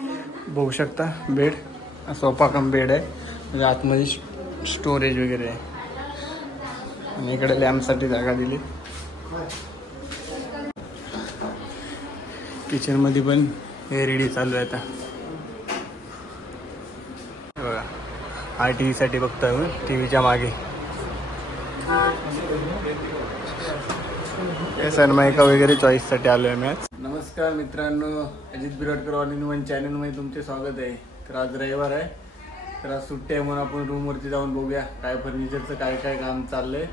बघू शकता bed, sofa cum bed आहे. म्हणजे आतमध्ये स्टोरेज वगैरे आहे. आणि इकडे लॅम्पसाठी जागा दिली. किचनमध्ये पण LED चालू आहे आता. बघा हा TV साठी बघतोय मी, TVच्या मागे सनमायका वगैरे चॉईससाठी आलो आहे मी आज. नमस्कार मित्रांनो, अजित बिराडकर ऑल इन वन चॅनलमध्ये तुमचे स्वागत आहे. तर आज रविवार आहे, तर आज सुट्टी आहे म्हणून आपण रूमवरती जाऊन बघूया काय फर्निचरचं काय काय काम चाललंय.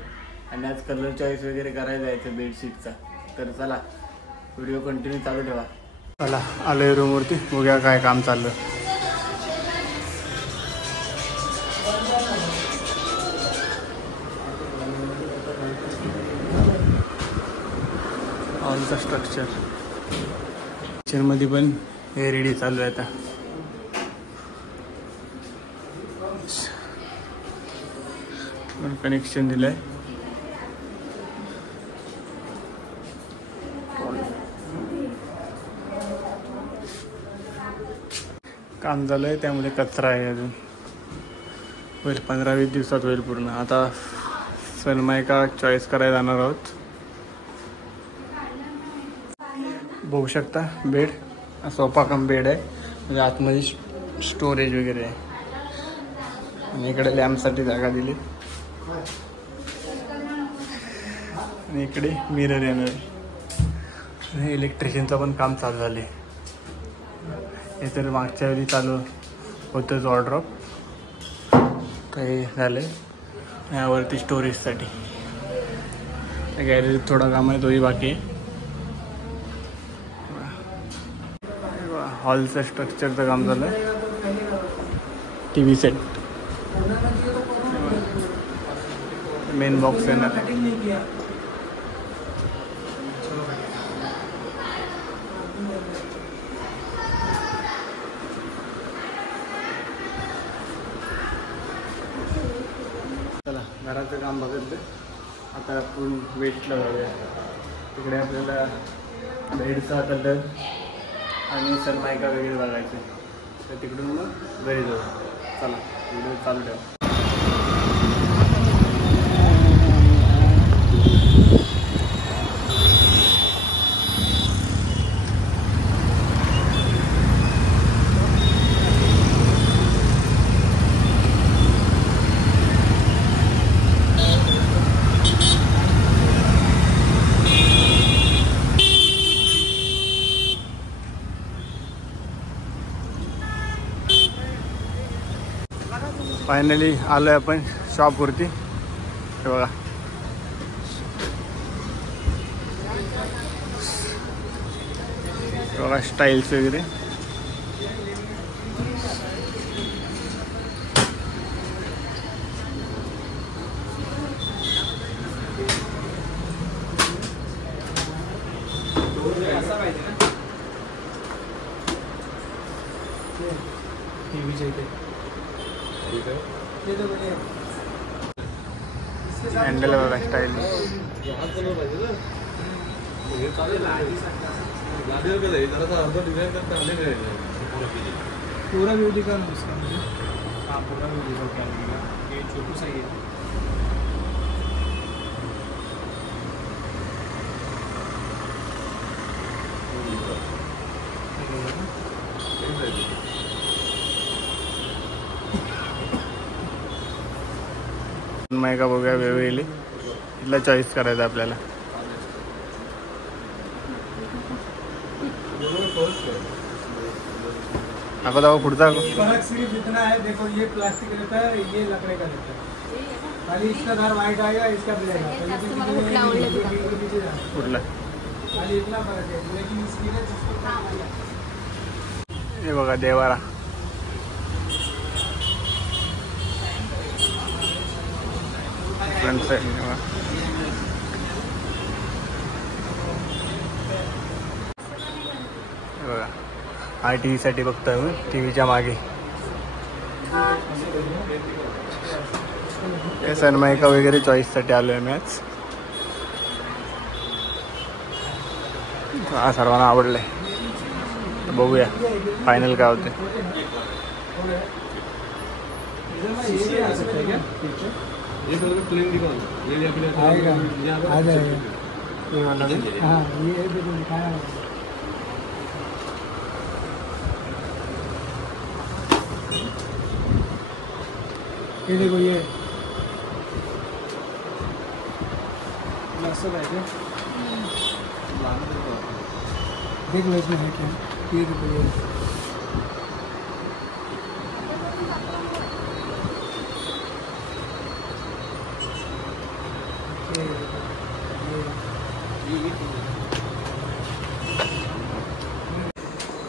आणि आज कलर चॉईस वगैरे करायला जायचं बेडशीटचा. तर चला व्हिडिओ कंटिन्यू चालू ठेवा. चला आलोय रूमवरती, बघूया काय काम चाललं. हॉलचं स्ट्रक्चर, किचनमध्ये पण LED चालू आहे आता. कनेक्शन दिलंय. काम झालंय त्यामध्ये कचरा आहे अजून. होईल 15-20 दिवसात होईल पूर्ण. आता सनमायका चॉईस करायला जाणार आहोत. बघू शकता बेड, सोफा कम बेड आहे. म्हणजे आतमध्ये स्टोरेज वगैरे आहे. आणि इकडे लॅम्पसाठी जागा दिली. आणि इकडे मिरर येणार आहे. इलेक्ट्रिशियनचं पण काम चालू झाले. हे तर मागच्या वेळी चालू होतंच वॉर्डरोब, काही झालं यावरती स्टोरेजसाठी. गॅलरीत थोडा काम आहे, तोही बाकी आहे. हॉलचं स्ट्रक्चरचं काम झालं. TV सेट, मेन बॉक्स येणार. चला घराचं काम बघितलं, आता आपण वेस्टला जाऊया. तिकडे आपल्याला बेडचा कलर आणि सनमायका वगैरे बघायचे. तर तिकडून मग घरी जाऊ. चला व्हिडिओ चालू ठेवा. फायनली आलोय आपण शॉपवरती. हे बघा बघा स्टाईल्स वगैरे. हँडल बघा स्टाईल. पूरा ब्यूटी का उसका मुझे. हाँ पूरा ब्यूटी का क्या मिलेगा. ये छोटू सा ही है. सनमायका बघूया वेगवेगळी. इथला चॉईस करायचं आपल्याला. आपको दावा पुढचा फर्क सिर्फ इतना है, देखो ये प्लास्टिक रहता है, ये लकड़े का रहता है. खाली इसका धार वाइट आएगा, इसका ब्लैक आएगा. कुठला खाली इतना फर्क है, लेकिन इसकी हे बघा देवारा. फ्रंट साइड बघा हा TV साठी बघतोय मी, TVच्या मागे सनमायका वगैरे चॉईससाठी आलो आहे मी आज. हा सर्वांना आवडलंय. बघूया फायनल काय होते. ये देखो ये सब है क्या? देख लो इसमें है क्या? ये देखो ये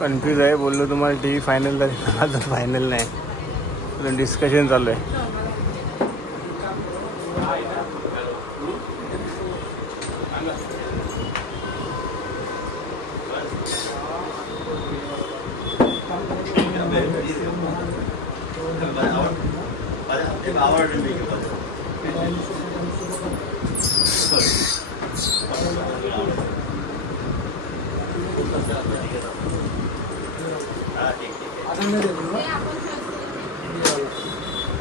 कन्फ्यूज आहे. बोललो तुम्हाला टी व्ही फायनल झाली, अजून फायनल नाही. अजून डिस्कशन चालू आहे.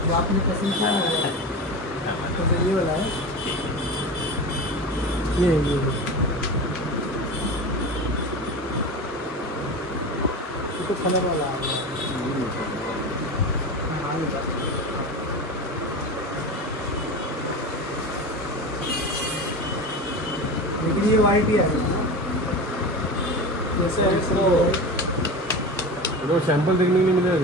जो आपने पसंद किया है तो ये वाला है. ये तो कलर वाला है. लेकिन ये वाइट ही है जैसे है तो सैंपल देखने के लिए मिलेगा.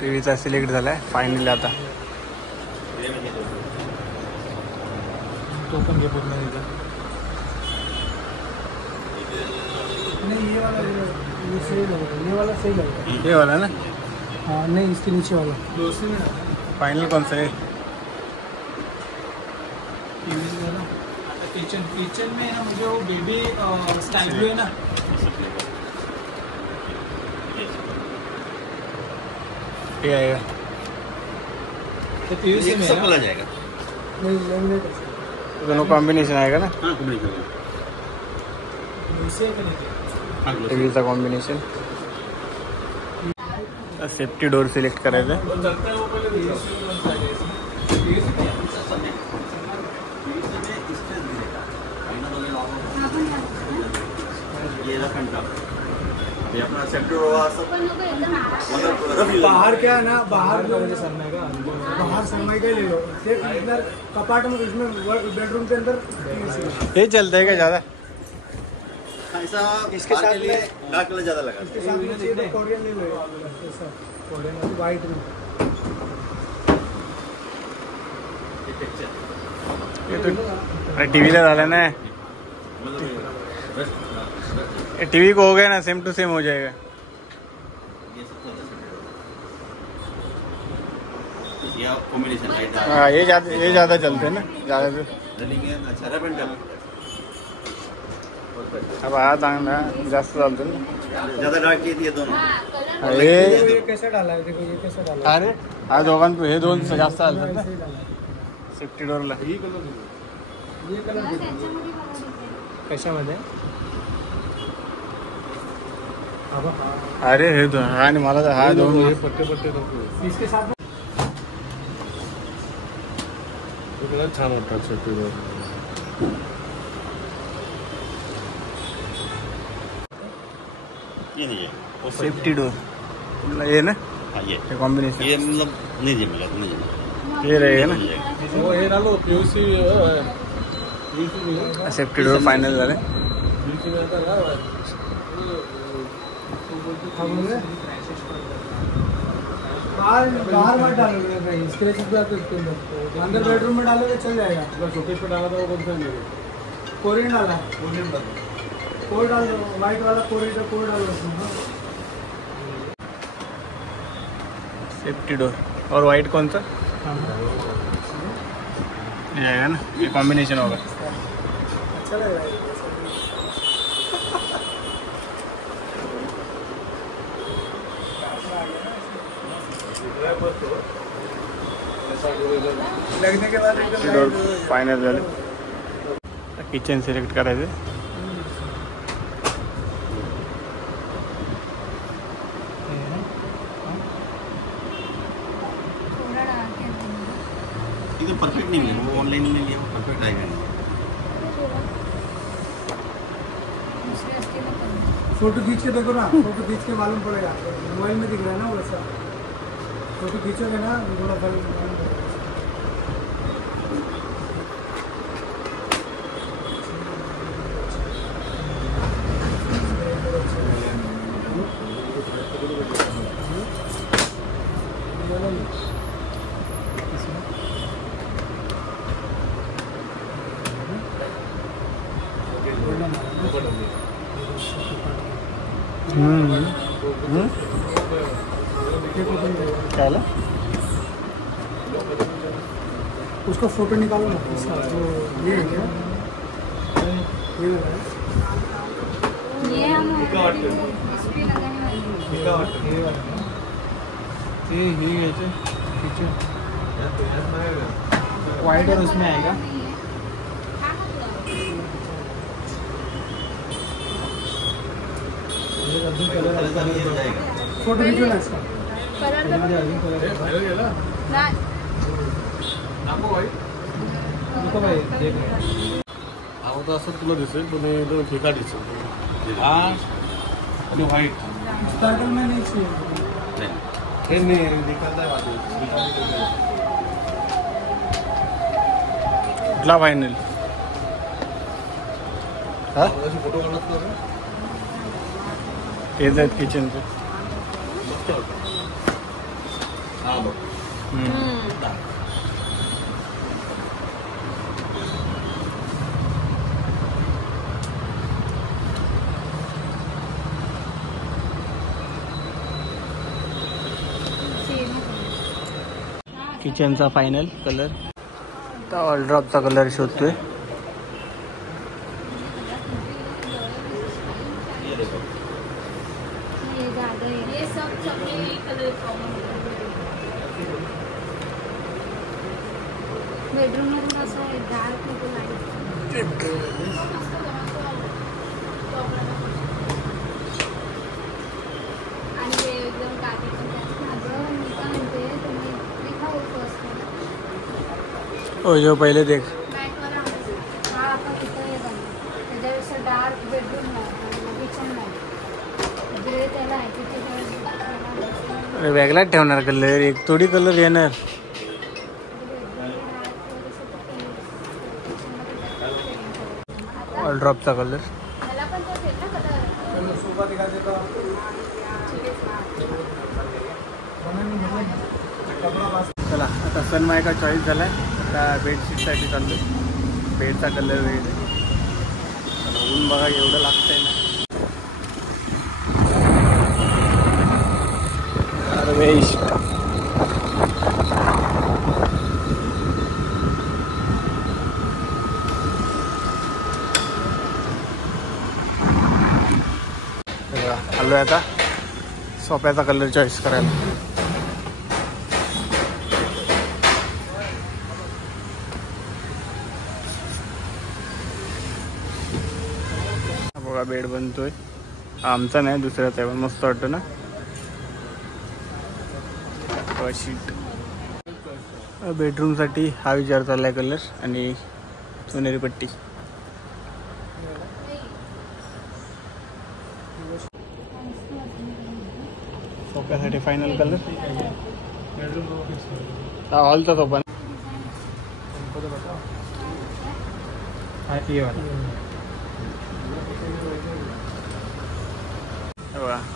टीव्हीचा सिलेक्ट झालाय फायनली. आता तो पण घे पूर्ण एकदा. नहीं ये वाला सही लगेगा. ये वाला सही लगेगा. हे वाला ना. हाँ नहीं इसके नीचे वाला फायनल कौन सा है? किचन किचन में है ना. मुझे वो बेबी स्टाइल है ना. ये आएगा तो पीवीसी में सब आ जाएगा. नहीं दोनों कॉम्बिनेशन आएगा ना. हाँ कॉम्बिनेशन. टीव्हीचा कॉम्बिनेशन. सेफ्टी डोर सिलेक्ट करायचं. ये अपना सेफ्टी बाहर क्या है ना. बाहर बाहर सरमाई का ले लो. सिर्फ इधर कपाट में इसमें बेडरूम के अंदर हे चलता है क्या ज़्यादा? ऐसा इसके साथ में डार्क कलर ज्यादा लगा. इसके साथ में चाहिए कोरियन ले लो. ऐसा कोरियन वाइट में. ये तो अरे टीव्हीला झाला ना. टीवी को हो गया ना, सेम टू सेम हो जाएगा. कॉम्बिनेशन है. हाँ ये ज़्यादा चलते हैं ना ज़्यादा. रनिंग है अच्छा. रैपन कलर अब हा चांगला जास्त चालतो ना. ज्यादा डार्क ये दिए दोनों. हे ये कैसे डाला है. देखो ये कैसे डाला है. अरे हा दोघांत हे दोन जास्त चालतात ना ऐसे ही डाला है. सेफ्टी डोरला. ये कलर कशामध्ये. अरे हे दोन हा आणि मला तर हा दोन पट्टे इसके साथ में छान वाटतात सेफ्टी डोर. ये नहीं है सेफ्टी डोर ये ना. हाँ ये कॉम्बिनेशन मतलब नहीं जमेगा. नहीं जमेगा. ये रहेगा ना. वो ये डालो पीयूसी सेफ्टी डोर फायनल झाले. बाहर मत डालोगे भाई. स्क्रैचेस भी आते उसके अंदर. अंदर बेडरूम में डालोगे चल जाएगा. शोकेस पे डाला था वो कौन सा है. कोरियन डाला है. कोड डाल दो. वाइट वाला कोरियन का कोड डालो उसमें. सेफ्टी डोर और वाइट कौन सा ये आएगा ना. ये कॉम्बिनेशन होगा. अच्छा लग रहा है. लगने के बाद एकदम डोर फायनल झाले. किचन सिलेक्ट करायचं. एकदम परफेक्ट नहीं है वो, ऑनलाइन में लिया परफेक्ट आएगा नहीं. फोटो खींच के देखो ना, फोटो खींच के मालूम पड़ेगा. मोबाइल में दिख रहा है ना वैसा. फोटो खींचोगे ना थोड़ा मालूम पड़ेगा. क्या है? उसका फोटो निकालो ना. इसका तो ये है क्या? ये वाला है. ये हम डिस्प्ले लगाने वाले हैं. ये वाला है. हे घ्यायचं किचन वाइट और उसमें आएगा. फोटो खींचो ना इसका. कलर देखो भाई देख. अगोदर असं तुला दिसेल पण हे दोन ठिकाण दिसेल. हा आणि व्हाईट स्टार्टर में नहीं चाहिए. हे नाही निकालता है कुठला फायनल? हा फोटो काढत ना हेच आहेत किचनचं. मस्त होतं. हा बघ किचनचा फायनल कलर. आता ऑलड्रॉपचा कलर शोधतोय. ये सब कलर कॉमन. बेडरूम में थोड़ा सा डार्क नको लाईट. आणि ते एकदम काटे पण अगं मी काय म्हणते तुम्ही दिखाओ फर्स्ट. ओ जो पहिले देख. बॅकवर हा आता तिथं हे झालं त्याच्यापेक्षा डार्क बेडरूम नाही किचन नाही ग्रे त्याला आहे तिथे अरे वेगळाच ठेवणार कलर. एक थोडी कलर येणार. ऑलड्रॉपचा कलर. त्याला पण तोच आहे ना कलर. चलो सोफा दिखा देता हूँ. कपड़ा बस. चला आता सनमायका चॉईस झालाय. आता बेडशीटसाठी चाललो. बेडचा कलर वेगळे. ऊन बघा एवढं लागतंय ना. वेस्ट आलो आहे आता सोप्याचा कलर चॉईस करायला. बघा बेड बनतोय. आमचा नाही दुसऱ्याचा आहे पण मस्त वाटतं ना. शीट बेडरूमसाठी हा विचार चाललाय कलर आणि सोनेरी पट्टी. सोफ्यासाठी फायनल कलर. हा हॉलचा सोफा.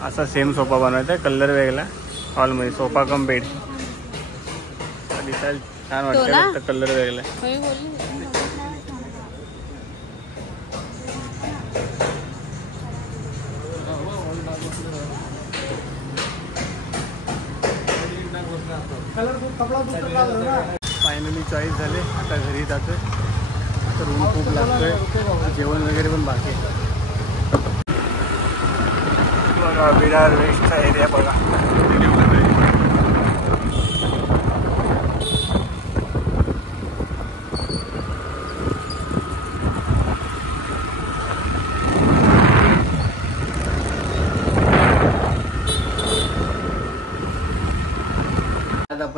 असा सेम सोफा बनवायचा आहे. कलर वेगळा. हॉलमध्ये सोफा कम बेड. दिसायला छान वाटतं फक्त कलर वेगळा. फायनली चॉईस झाले. आता घरी जातोय. तर ऊन खूप लागतोय. जेवण वगैरे पण बाकी आहे. बघा विरार वेस्टचा एरिया बघा.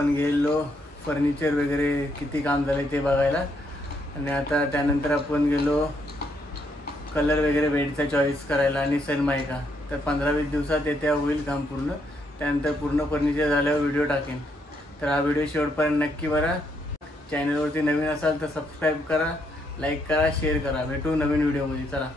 आपण गेलो फर्निचर वगैरे किती काम झालं ते बघायला. आणि आता त्यानंतर आपण गेलो कलर वगैरे बेडचा चॉईस करायला आणि सनमायका. तर 15-20 दिवसात येत्या होईल काम पूर्ण. त्यानंतर पूर्ण फर्निचर झाल्यावर व्हिडिओ टाकेन. तर हा व्हिडिओ शेवटपर्यंत नक्की बघा. चॅनलवरती नवीन असाल तर सबस्क्राईब करा, लाईक करा, शेअर करा. भेटू नवीन व्हिडिओमध्ये. चला.